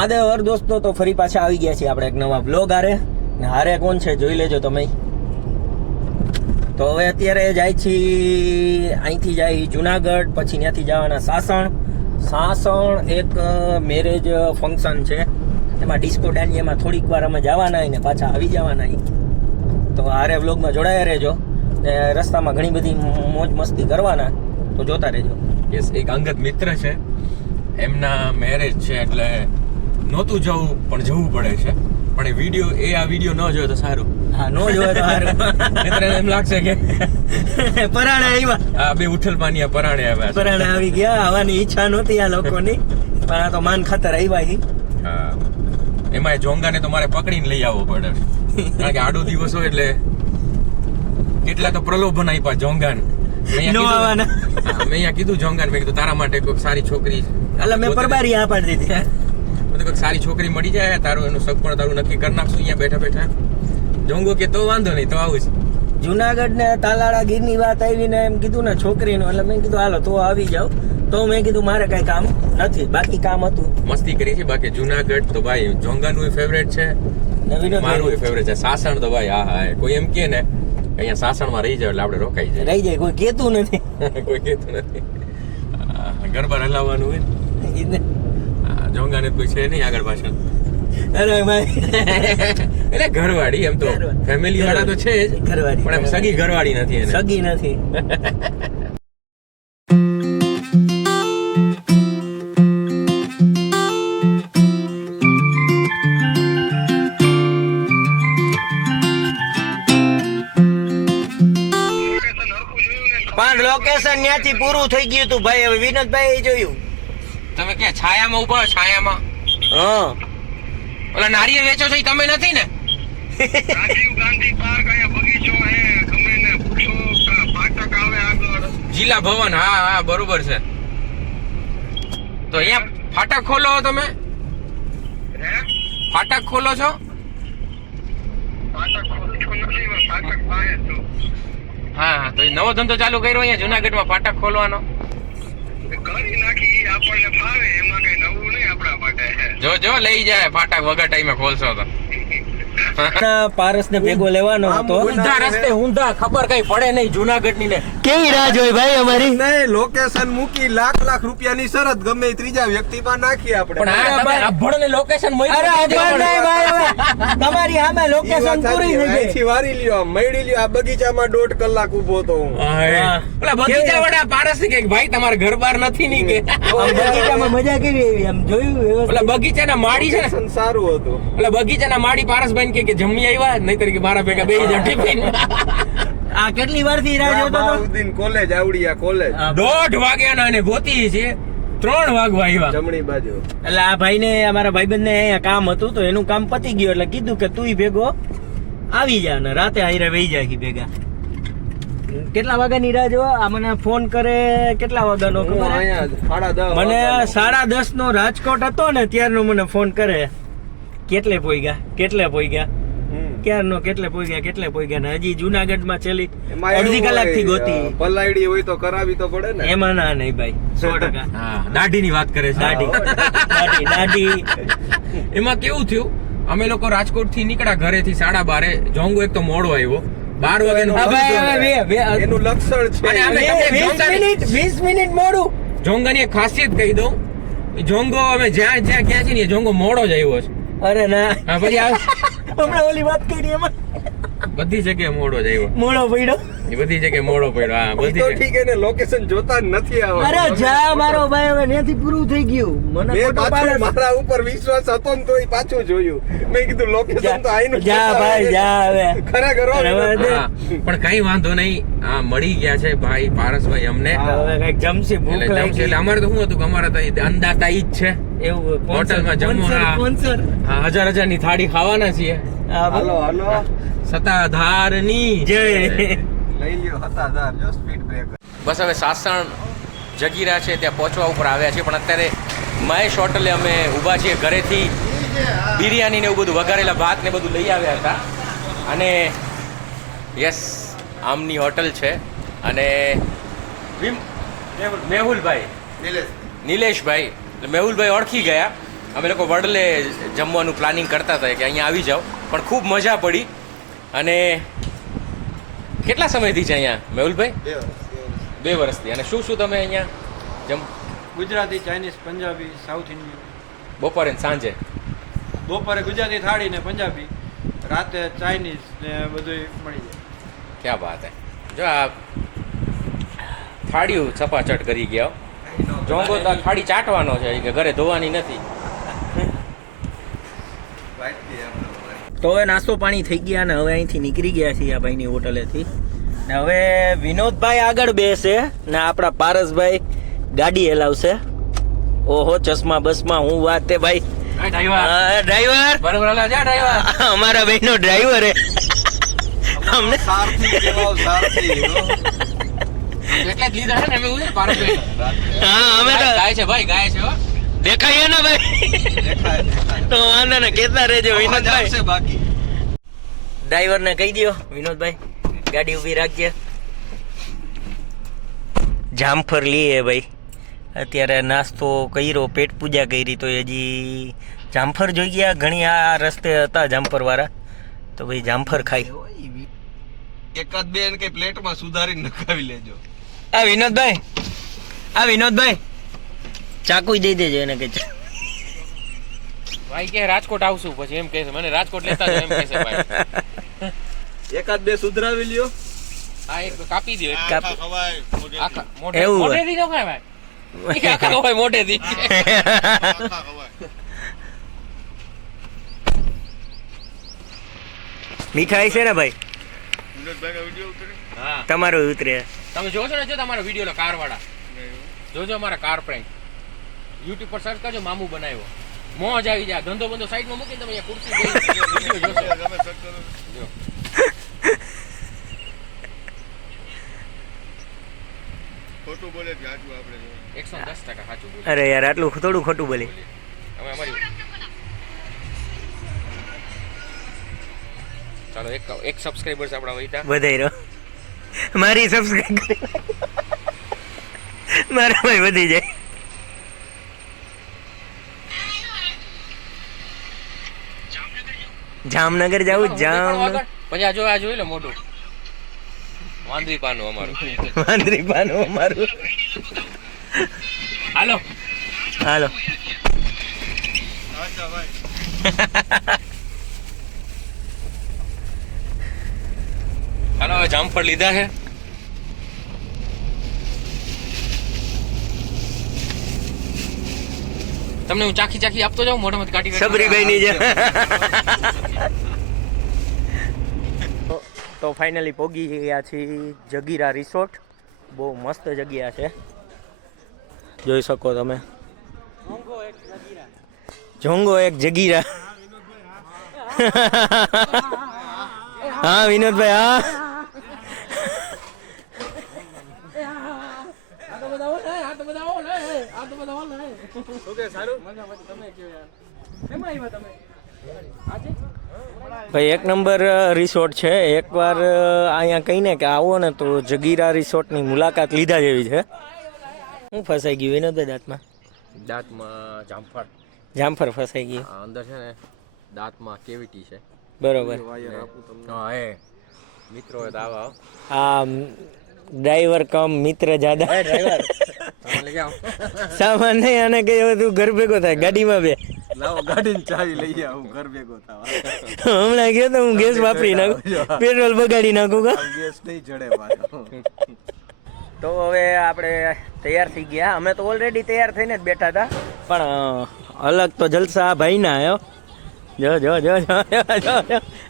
મહાદેવ હર દોસ્તો તો ફરી પાછા આવી ગયા છીએ આપણે એક નવા બ્લોગ હારે. ને હારે કોણ છે? જોઈ લેજો તમે. તો હવે અત્યારે જાય છીએ, અહીંથી જાય જુનાગઢ, પછી ત્યાંથી જવાના સાસણ. સાસણ એક મેરેજ ફંક્શન છે. એમાં ડિસ્કો ડાંડિયામાં થોડીક વાર અમે જવાના ને પાછા આવી જવાના તો હારે બ્લોગમાં જોડાયા રહેજો. ને રસ્તામાં ઘણી બધી મોજ મસ્તી કરવાના. તો જોતા રહેજો. યસ એક અંગત મિત્ર છે. એમના મેરેજ છે એટલે નહોતું જવું પણ જવું પડે છે. પણ એ વીડિયો એ આ વીડિયો ન જોયો તો સારું. હા ન જોયો તો સારું. એટલે એમ લાગશે કે પરાણે આવ્યા. આ બે ઉઠલ પાનિયા પરાણે આવ્યા પરાણે આવી ગયા. આવવાની ઈચ્છા નહોતી આ લોકોની. પણ આ તો માન ખાતર આવ્યા હી હા. એમાં એ જોંગાને તો મારે પકડીને લઈ આવવો પડે. કારણ કે આડો દિવસ હોય એટલે કેટલા તો પ્રલોભન આપ્યા જોંગાને. મેં નો કીધું- આવવાના. મેં અહીંયા કીધું જોંગાને. મેં કીધું તારા માટે કોઈ સારી છોકરી છે. એટલે મેં પરબારી આ પાડી દીધી. તો કોઈક સારી છોકરી મળી જાય તારું એનું સગપણ તારું નક્કી કરી નાખશું અહીંયા બેઠા બેઠા. જોંગો કે તો વાંધો નહીં તો આવું જ જુનાગઢ ને તાલાળા ગીરની વાત આવી ને એમ કીધું ને છોકરીનું એટલે મેં કીધું હાલો તો આવી જાવ. તો મેં કીધું મારે કઈ કામ નથી બાકી કામ હતું. મસ્તી કરી છે બાકી જુનાગઢ તો ભાઈ જોંગાનું ફેવરેટ છે. મારું ફેવરેટ છે. સાસણ તો ભાઈ હા હા કોઈ એમ કે ને અહીંયા સાસણમાં રહી જાય એટલે આપણે રોકાઈ જાય રહી જાય કોઈ કેતું નથી. કોઈ કહેતું નથી. ગરબા હલાવવાનું હોય ને ઈ ને. હા, જોંગાને તો કોઈ છે નહીં આગળ પાછળ? અરે ભાઈ. એટલે ઘરવાળી એમ તો. ફેમિલી વાળા તો છે જ. ઘરવાળી. પણ એમ સગી ઘરવાળી નથી એને. સગી નથી. પણ લોકેશન ત્યાંથી પૂરું થઈ ગયું હતું ભાઈ. હવે વિનોદભાઈ એ જોયું. તમે ક્યાં છાયામાં ઊભા છાયામાં? હા. ઓલા નારિયેળ વેચો છો એ તમે નથી ને? રાજીવ ગાંધી પાર્ક અહીંયા બગીચો હે ગમે ને પૂછો પાટક ફાટક આવે આગળ. જિલ્લા ભવન હા હા બરોબર છે. તો અહીંયા ફાટક ખોલો તમે. હે? ફાટક ખોલો છો? ફાટક ખોલો છો નથી ફાટક હા તો એ નવો ધંધો ચાલુ કર્યો અહીંયા જુનાગઢમાં ફાટક ખોલવાનો. કરી નાખી આપણને ફાવે, એમાં કઈ નવું નહીં આપણા માટે. જો જો, લઈ જાય ફાટક વગર ટાઈમે ખોલશો તો. પારસ ને ભેગો લેવાનો હતો. ઊંધા રસ્તે ઊંધા ખબર કઈ પડે નહીં જુનાગઢની ને. કેવી રાહ જોઈ ભાઈ અમારી? નહીં લોકેશન મૂકી લાખ લાખ રૂપિયાની શરત ગમે ત્રીજા વ્યક્તિ વ્યક્તિમાં નાખી આપણે. પણ આ તમે અભણને લોકેશન અરે અભણ નહીં ભાઈ હવે તમારી સામે લોકેશન પૂરી થઈ ગઈ. વારી લ્યો મળી લ્યો આ બગીચામાં દોઢ કલાક ઊભો તો હું. ઓલા બગીચા વાળા પારસ કે ભાઈ તમારે ઘર બાર નથી ની કે? બગીચામાં મજા કેવી આવી? આમ જોયું ઓલા બગીચાના માડી છે ને. સારું હતું. ઓલા બગીચાના માડી પારસભાઈ કે કે જમી આવ્યા? નહીતર કે મારા ભેગા બેસી જા ટિફિન. આ કેટલી વારથી રાહ જોતો હતો? કોલેજ આવડિયા કોલેજ દોઢ વાગ્યાના અને ગોતી છે ત્રણ વાગવા આવ્યા. જમણી બાજુ. એટલે આ ભાઈ ને અમારા ભાઈબંધ ને અહીંયા કામ હતું તો એનું કામ પતી ગયું. એટલે કીધું કે તું ભેગો આવી જા ને રાતે આયરે વહી જાય ભેગા. કેટલા વાગ્યાની રાહ જોવા? આ મને ફોન કરે કેટલા વાગ્યાનો ખબર સાડા દસ મને સાડા દસ નો રાજકોટ હતો ને ત્યારનો મને ફોન કરે. કેટલે પોઈગા? કેટલે પોઈગા. ક્યારનો કેટલે પોઈગા કેટલે પોઈગા? ને હજી જુનાગઢમાં છેલ્લી અડધી કલાકથી ગોતી. પલાયડી હોય તો કરાવી તો પડે ને. એમાં ના નહીં ભાઈ સો ટકા. દાઢી ની વાત કરે છે. દાઢી. દાઢી દાઢી. એમાં કેવું થયું? અમે લોકો રાજકોટથી નીકળ્યા ઘરે થી સાડા બારે. જોંગો એક તો મોડો આવ્યો. બાર વાગે એનું લક્ષણ છે. વીસ મિનિટ મોડું. જોંગાની એક ખાસિયત કહી દઉં. જોંગો અમે જ્યાં જ્યાં ગયા છે ને જોંગો મોડો જ આવ્યો છે. અરે ના. હા પછી આવ. હમણાં ઓલી વાત કરી એમાં. બધી જગ્યાએ મોડો જ આવ્યો. મોડો પડ્યો. એ બધી જગ્યાએ મોડો પડ્યો હા બધી તો ઠીક એને લોકેશન જોતા નથી આવો અરે જા મારો ભાઈ હવે નેથી પૂરું થઈ ગયું. મને ફોટો પાડે. મારા ઉપર વિશ્વાસ હતો ને તોય પાછું જોયું. મેં કીધું લોકેશન તો આઈનું જા ભાઈ જા હવે. દે. હા, પણ કઈ વાંધો નહીં. હા મળી ગયા છે ભાઈ પારસભાઈ અમને. હવે કંઈક જમશે ભૂખ લાગી. એટલે અમારે તો શું હતું કે અમારે તો અંદાતા ઈ જ છે. એવું હોટલમાં જમવું, સ્પોન્સર હા. હજાર હજારની થાળી ખાવાના છીએ. હાલો હાલો. સતાધારની જય. લઈ લ્યો સતાધાર જો સ્પીડ બ્રેકર બસ હવે સાસણ જગીરા છે ત્યાં પહોંચવા ઉપર આવ્યા છે પણ અત્યારે મહેશ હોટલે અમે ઊભા છીએ ઘરેથી. બિરયાની ને એવું બધું વઘારેલા ભાત ને બધું લઈ આવ્યા હતા. અને યસ આમની હોટલ છે. અને વિમ- મેહુલભાઈ. નિલેશભાઈ. એટલે મેહુલભાઈ ઓળખી ગયા. અમે લોકો વડલે જમવાનું પ્લાનિંગ કરતા હતા કે અહીંયા આવી જાઓ. પણ ખૂબ મજા પડી. અને કેટલા સમયથી છે અહીંયા મેહુલભાઈ? બે વર્ષથી. અને શું શું તમે અહીંયા જમ Gujarati Chinese Punjabi south Indian. બપોરે ને સાંજે? બપોરે ગુજરાતી થાળી ને પંજાબી રાતે ચાઇનીઝ ને બધું મળી જાય. ક્યાં વાત હે. જો આ થાળીઓ છપાચટ કરી ગયા. જોંગો તો ખાડી ચાટવાનો છે કે ઘરે ધોવાની નથી. તો હવે નાસ્તો પાણી થઈ ગયા ને હવે અહીંથી નીકળી ગયા છીએ આ ભાઈની હોટલેથી. ને હવે વિનોદભાઈ આગળ બેસે ને આપણા પારસભાઈ ગાડી હલાવશે. ઓહો ચશ્મા બસમાં હું વાત તે ભાઈ. ડ્રાઈવર. અમારા ભાઈ નો ડ્રાઈવર. હે. અમને સારથી સારથી. એટલે જ લીધા છે ને અમે એવું છે હા અમે તો ગાય છે ભાઈ ગાય છે હો. દેખાય ને ભાઈ. તો વાંધો ને વિનોદભાઈ. આવશે બાકી. ડ્રાઈવરને કહી દો વિનોદભાઈ ગાડી ઊભી રાખજે. જામફર લઈએ ભાઈ. અત્યારે નાસ્તો કર્યો પેટ પૂજા કરી તો હજી જામફર જોઈ ગયા ઘણી આ રસ્તે હતા જામફર વાળા તો ભાઈ જામફર ખાઈ. એકાદ બે એને કઈ પ્લેટમાં સુધારીને નખાવી લેજો. આ વિનોદભાઈ. આ વિનોદભાઈ. ચાકુ દઈ દેજો એને કે ભાઈ કે રાજકોટ આવશું પછી એમ કહે છે મને રાજકોટ લેતા એમ કહે છે ભાઈ. એકાદ બે સુધરાવી લ્યો. આ એક કાપી દો એક કાપ- આખા મોઢે એવું. મોઢેથી ન ખાય ભાઈ. આખા મોઢેથી. મીઠાઈ છે ને ભાઈ? હા. તમારું ઉતરે. તમે જોજો ને જો તમારો વીડિયો કાર વાળા જોજો અમારા કાર પ્રેન્ક યુટ્યુબ પર સર્ચ કરજો મામુ બનાવ્યો. મોજ આવી જાય. ધંધો બંધો સાઈડમાં મૂકીને તમે અહીંયા ખુરશી વીડિયો જોશો. જો. એકસો દસ ટકા સાચું બોલ્યું. અરે યાર આટલું થોડું ખોટું બોલે. હવે અમારી ચાલો એક એક સબસ્ક્રાઈબર્સ આપણા વહીતા વધાઈ રહ્યો મારી સબસ્ક્રાઇબ મારા ભાઈ વધી જાય. જામનગર જાવું જામ પછી આ જો આ જોઈ લો મોઢું. વાંદરી પાનું અમારું. વાંદરી પાનું અમારું. હાલો. હાલો. હાલો હવે જામફળ લીધા છે. તમને હું ચાખી ચાખી આપતો જાઉં? મોઢામાંથી કાઢી કાઢી. સબરીભાઈ ની જે તો ફાઇનલી પોગી ગયા છીએ જગીરા રિસોર્ટ બહુ મસ્ત જગ્યા છે. જોઈ શકો તમે. જોંગો એક જગીરા. હા વિનોદભાઈ હા. ભાઈ એક નંબર રિસોર્ટ છે. એકવાર અહીંયા કહીને કે આવો ને તો જગીરા રિસોર્ટની મુલાકાત લીધા જેવી છે. હું ફસાઈ ગયું વિનોદભાઈ દાંતમાં? દાંતમાં જામફળ. જામફળ ફસાઈ ગયું. અંદર છે ને દાંતમાં કેવિટી છે. બરોબર. હા એ. મિત્રો હોય તો આવો. આ ડ્રાઈવર કમ મિત્ર જાદા. ડ્રાઈવર સામાન નહીં અને કઈ બધું ઘર ભેગો થાય ગાડીમાં બે. લાવો ગાડીની ચાવી લઈ આવું ઘર ભેગો થવા. હમણાં ગયો તો હું ગેસ વાપરી નાખું. પેટ્રોલ બગાડી નાખું ગેસ નહીં જડે પાછો તો હવે આપણે તૈયાર થઈ ગયા. અમે તો ઓલરેડી તૈયાર થઈને જ બેઠા હતા. પણ અલગ તો જલસા ભાઈ ના આવ્યો જો જો જો જો.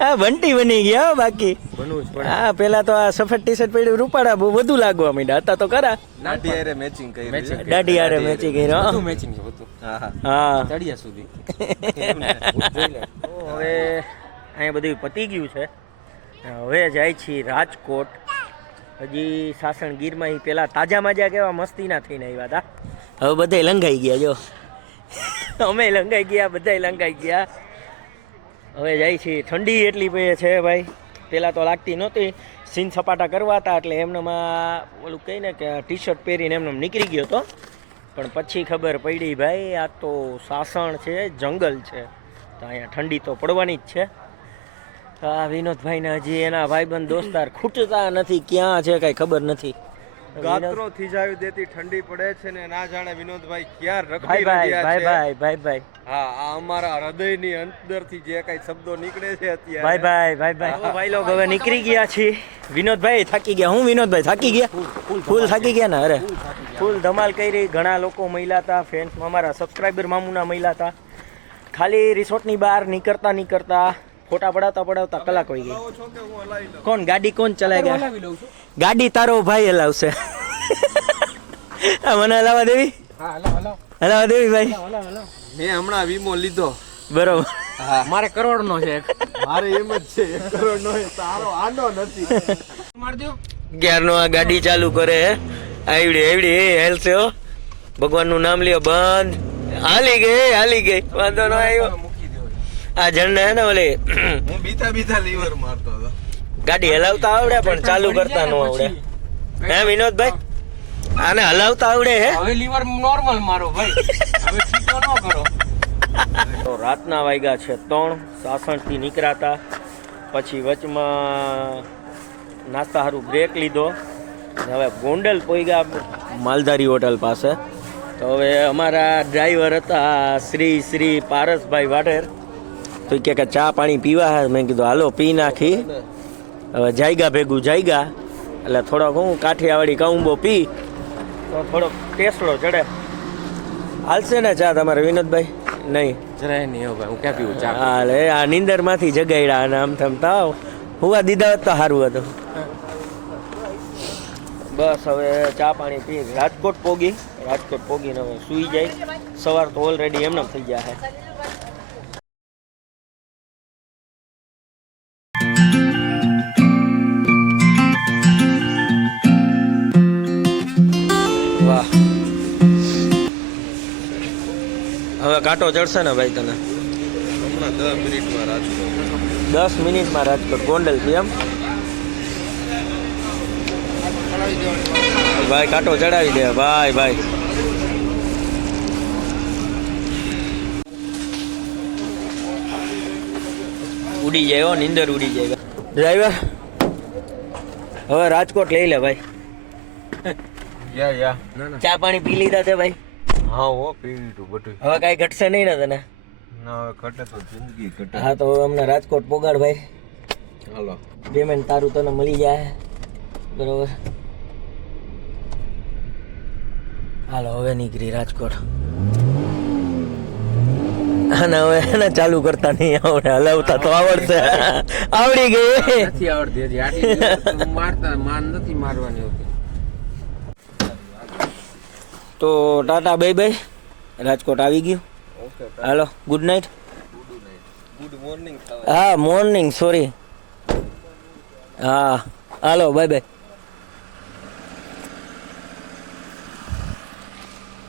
આ બંટી બની ગયા હો બાકી. હા પેલા તો આ સફેદ ટી શર્ટ પહેર્યું રૂપાળા બહુ વધુ લાગવા માંડ્યા. હતા તો ખરા. દાઢી આરે મેચિંગ કરી. દાઢી બધું મેચિંગ છે હા હા. તળિયા સુધી. હવે અહીંયા બધું પતી ગયું છે. હવે જાય છીએ રાજકોટ. હજી સાસણ ગીરમાં એ પેલા તાજા માજા કેવા મસ્તીના થઈને આવ્યા હતા હવે બધા લંઘાઈ ગયા જો. અમે લંઘાઈ ગયા બધાય લંઘાઈ ગયા. હવે જાય છે. ઠંડી એટલી પે છે ભાઈ. પહેલાં તો લાગતી નહોતી. સીન સપાટા કરવા હતા એટલે એમનામાં ઓલું કહીને કે ટી શર્ટ પહેરીને એમને નીકળી ગયો તો. પણ પછી ખબર પડી ભાઈ, આ તો સાસણ છે, જંગલ છે. તો અહીંયા ઠંડી તો પડવાની જ છે. તો આ વિનોદભાઈને હજી એના ભાઈબંધ દોસ્તાર ખૂટતા નથી, ક્યાં છે કાંઈ ખબર નથી. ગાત્રો થીજાવી દેતી ઠંડી પડે છે ને ના જાણે વિનોદભાઈ ક્યાં ભાઈ રખડી રહ્યા છે. ભાઈ ભાઈ ભાઈ હા આ અમારા હૃદયની અંદરથી જે કઈ શબ્દો નીકળે છે અત્યારે. ભાઈ ભાઈ ભાઈ ભાઈ ભાઈ લોકો હવે નીકળી ગયા છે વિનોદભાઈ થાકી ગયા. હું વિનોદભાઈ થાકી ગયા? ફૂલ થાકી ગયા ને અરે. ફૂલ ધમાલ કરી ઘણા લોકો મહિલા હતા ફેન્સ અમારા સબસ્ક્રાઈબર મામુના મહિલા હતા. ખાલી રિસોર્ટની બહાર નીકળતા નીકળતા ફોટા પડાવતા પડાવતા કલાક હોઈ ગઈ. કોણ ગાડી કોણ ચલાવી ગયા? ગાડી તારો ભાઈ હલાવશે. આ મને હલાવા દેવી? હલાવા દેવી ભાઈ? મેં હમણાં વીમો લીધો. બરોબર. મારે કરોડનો છે મારે એમ જ છે કરોડ નો સારો આનો નથી. ક્યારનો આ ગાડી ચાલુ કરે હે? આવડી આવડી એ હેલશે ભગવાન ભગવાનનું નામ લ્યો બંધ. હાલી ગઈ હાલી ગઈ. વાંધો ન આવ્યો. આ ઝંડા હે ને ઓલે? હું બીતા બીતા લીવર મારતો હતો. ગાડી હલાવતા આવડે પણ ચાલુ કરતા ન આવડે. હે વિનોદભાઈ? આને હલાવતા આવડે હે? હવે લીવર નોર્મલ મારો ભાઈ. હવે સીધો ન કરો. તો રાતના વાગ્યા છે ત્રણ સાસણથી નીકળાતા. પછી વચમાં નાસ્તા સારું બ્રેક લીધો. હવે ગોંડલ પોઈગા માલધારી હોટલ પાસે. તો હવે અમારા ડ્રાઈવર હતા શ્રી શ્રી પારસભાઈ વાઢેર. તો કે કે ચા પાણી પીવા હે? મેં કીધું હાલો પી નાખી. હવે જાયગા ભેગું જાયગા. એટલે થોડોક હું કાઠિયાવાડી કાઉંબો પી. તો થોડોક ટેસડો ચડે હાલશે ને ચા તમારે વિનોદભાઈ? નહીં? જરાય નહીં ભાઈ હું ક્યાં પીવું ચા? હાલે આ નીંદરમાંથી જગાડ્યા અને આમ થમ તાવ હુવા દીધા હોત તો સારું હતું. બસ હવે ચા પાણી પી રાજકોટ પોગી. રાજકોટ પોગીને હવે સુઈ જાય. સવાર તો ઓલરેડી એમને થઈ જાય કાંટો ચડશે ને ભાઈ તને? દસ મિનિટમાં રાજકોટ ગોંડલથી એમ? ભાઈ કાંટો ચડાવી દે. ભાઈ ભાઈ. ઉડી જાય હો નીંદર ઉડી જાય. ડ્રાઈવર હવે રાજકોટ લઈ લે ભાઈ. ચા પાણી પી લીધા છે ભાઈ. હા હો પી લીધું બધું હવે કાંઈ ઘટશે નહીં ને તને? ના હવે ઘટે તો જિંદગી ઘટે. હા તો હવે અમને રાજકોટ પોગાડ ભાઈ. હાલો. પેમેન્ટ તારું તને મળી જાય. બરોબર? હાલો હવે નીકળી રાજકોટ. અને હવે એને ચાલુ કરતા નહીં આવડે. હલાવતા તો આવડશે. આવડી. ગઈ. નથી આવડતી હજી. આટલી મારતા માન નથી મારવાની હોતી તો ટાટા બાય બાય રાજકોટ આવી ગયું. હાલો ગુડ નાઇટ ગુડ મોર્નિંગ હા મોર્નિંગ સોરી હા હાલો બાય બાય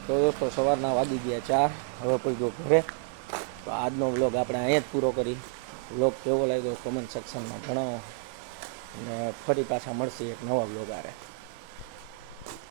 તો દોસ્તો સવારના વાગી ગયા ચાર. હવે કોઈ ગયો ઘરે. તો આજનો વ્લોગ આપણે અહીંયા જ પૂરો કરી. વ્લોગ કેવો લાગ્યો કોમેન્ટ સેક્શનમાં જણાવો. અને ફરી પાછા મળશે એક નવા વ્લોગ આરે.